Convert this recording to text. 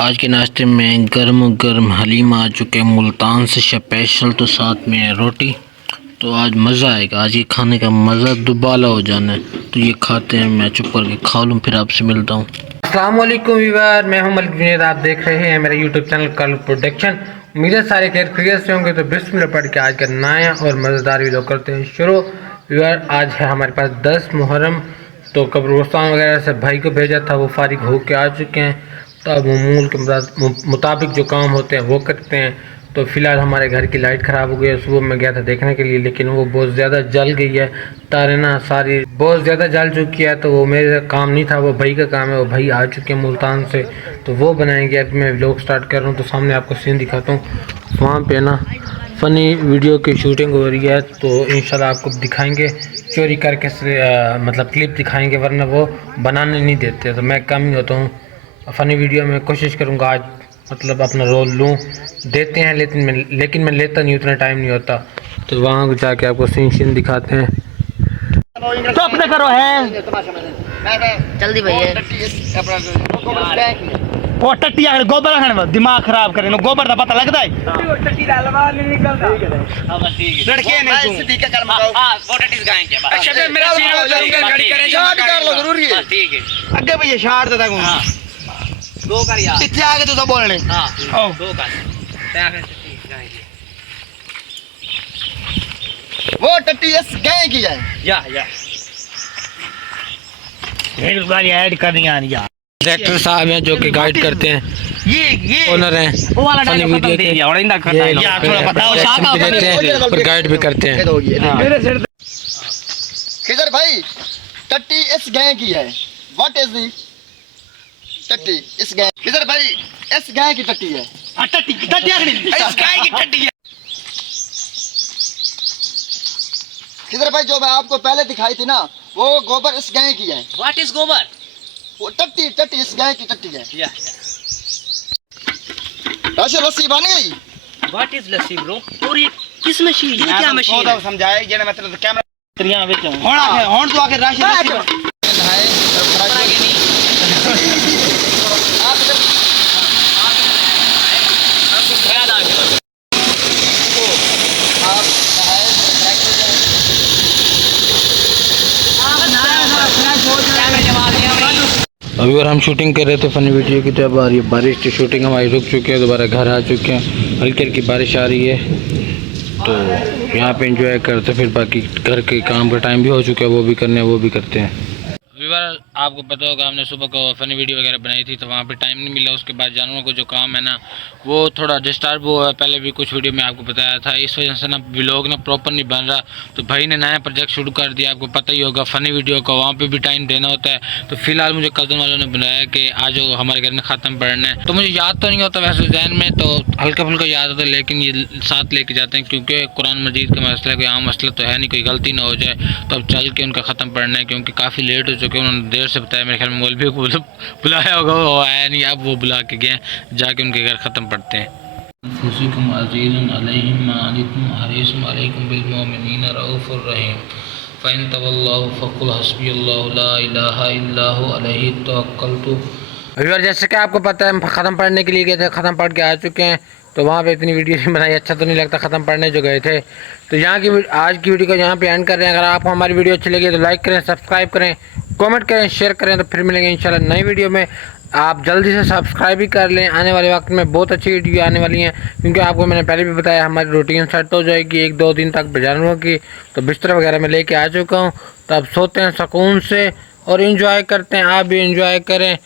आज के नाश्ते में गर्म गर्म हलीम आ चुके हैं मुल्तान से स्पेशल, तो साथ में रोटी। तो आज मज़ा आएगा, आज ये खाने का मज़ा दुबाला हो जाना है। तो ये खाते हैं, मैं चुप करके खा लूँ, फिर आपसे मिलता हूँ। अस्सलाम वालेकुम व्यूअर, मैं हूं मलिक जुनैद, आप देख रहे हैं मेरा यूट्यूब चैनल कर्ल प्रोडक्शन। उम्मीद है सारे खैरियत से होंगे। तो बिस्मिल्लाह पढ़ के आज का नया और मज़ेदार वीडियो करते हैं शुरू। व्यूअर, आज है हमारे पास 10 मुहर्रम। तो कब्रिस्तान वगैरह से भाई को भेजा था, वो फारिग हो के आ चुके हैं। तो अब मामूल के मुताबिक जो काम होते हैं वो करते हैं। तो फ़िलहाल हमारे घर की लाइट ख़राब हो गई है। सुबह मैं गया था देखने के लिए, लेकिन वो बहुत ज़्यादा जल गई है। तारे ना सारी बहुत ज़्यादा जल चुकी है। तो वो मेरा काम नहीं था, वो भाई का काम है। वो भाई आ चुके हैं मुल्तान से, तो वो बनाएंगे। अब मैं व्लॉग स्टार्ट कर रहा हूँ। तो सामने आपको सीन दिखाता हूँ, वहाँ पे ना फ़नी वीडियो की शूटिंग हो रही है। तो इंशाल्लाह आपको दिखाएंगे, चोरी करके मतलब क्लिप दिखाएंगे, वरना वो बनाने नहीं देते। तो मैं कम ही होता हूँ फ़नी वीडियो में, कोशिश करूँगा आज मतलब अपना रोल लूँ। देते हैं लेकिन मैं लेता नहीं, उतना टाइम नहीं होता। तो वहाँ जाके आपको सीन दिखाते हैं। तो अपने करो है जल्दी भैया। वो टट्टी आगे गोबर खाने में दिमाग खराब करे, गोबर का पता लगता है। टट्टी डालवा नहीं निकलता। हां बस ठीक है। लड़के ने तू ठीक है, कर बताओ। हां वो टट्टी गाएंगे। अच्छा मेरा सीन गाड़ी करे, शॉट कर लो जरूरी है। ठीक है, आगे भैया शॉट देता हूं। हां दो कर यार, इतने आगे तो सब बोलने। हां दो कर तैयार है। टट्टी गाएंगे, वो टट्टी इस गाय की है। या एक बार ऐड कर दिया यार। डायरेक्टर साहब हैं जो कि गाइड करते हैं, ये ओनर हैं, वो वाला फनी डायलॉग वीडियो दे के दिया और इंदा करता है यार, थोड़ा बताओ। रिएक्शन भी देते हैं और गाइड भी करते हैं। किधर भाई टट्टी इस गाय की है। व्हाट इज दी टट्टी इस गाय। किधर भाई इस गाय की टट्टी है। टट्टी आखिरी इस गाय की टट्टी है। किधर भाई जो मैं आपको पहले दिखाई थी ना, वो गोबर इस गाय की है। व्हाट इज गोबर? वो टट्टी इस गाय की टट्टी है। या राशि लस्सी बन गई। What is lassi bro? और ये किस मशीन, ये क्या मशीन है? समझाए जे मतलब कैमरा त्रियां विच होण तो आके राशि लस्सी है। अभी और हम शूटिंग कर रहे थे फ़नी वीडियो की, तो अब आ रही है बारिश। तो शूटिंग हमारी रुक चुकी है, दोबारा घर आ चुके हैं। हल्की हल्की बारिश आ रही है, तो यहाँ पे एंजॉय करते, फिर बाकी घर के काम का टाइम भी हो चुका है, वो भी करते हैं। व्यूअर, आपको पता होगा हमने सुबह को फ़नी वीडियो वगैरह बनाई थी, तो वहाँ पे टाइम नहीं मिला। उसके बाद जानवरों को जो काम है ना, वो थोड़ा डिस्टर्ब हुआ है। पहले भी कुछ वीडियो में आपको बताया था, इस वजह से ना व्लॉग ना प्रॉपर नहीं बन रहा। तो भाई ने नया प्रोजेक्ट शुरू कर दिया, आपको पता ही होगा फ़नी वीडियो का, वहाँ पे भी टाइम देना होता है। तो फिलहाल मुझे कज़न वालों ने बुलाया कि आज हमारे घर में ख़त्म पढ़ना है। तो मुझे याद तो नहीं होता वैसे जहन में, तो हल्का फुल्का याद होता है, लेकिन ये साथ लेके जाते हैं क्योंकि कुरान मजीद का मसला कोई आम मसला तो है नहीं, कोई गलती ना हो जाए। तो अब चल के उनका ख़त्म पढ़ना है, क्योंकि काफ़ी लेट हो चुके हैं। उन्होंने देर से बताया, मेरे ख्याल में मौलवी को बुलाया होगा, वो आया नहीं। अब वो बुला के गए, जाके उनके घर ख़त्म पढ़ते हैं। जैसे कि आपको पता है, हम ख़त्म पढ़ने के लिए गए थे, ख़त्म पढ़ के आ चुके हैं। तो वहाँ पे इतनी वीडियो नहीं बनाई, अच्छा तो नहीं लगता ख़त्म पढ़ने जो गए थे। तो यहाँ की आज की वीडियो को यहाँ पे एंड कर रहे हैं। अगर आपको हमारी वीडियो अच्छी लगी तो लाइक करें, सब्सक्राइब करें, कमेंट करें, शेयर करें। तो फिर मिलेंगे इंशाल्लाह नई वीडियो में। आप जल्दी से सब्सक्राइब भी कर लें, आने वाले वक्त में बहुत अच्छी वीडियो आने वाली हैं। क्योंकि आपको मैंने पहले भी बताया, हमारी रूटीन सेट हो जाएगी 1-2 दिन तक जानवरों की। तो बिस्तर वगैरह में लेके आ चुका हूँ, तो अब सोते हैं सुकून से और इंजॉय करते हैं। आप भी इंजॉय करें।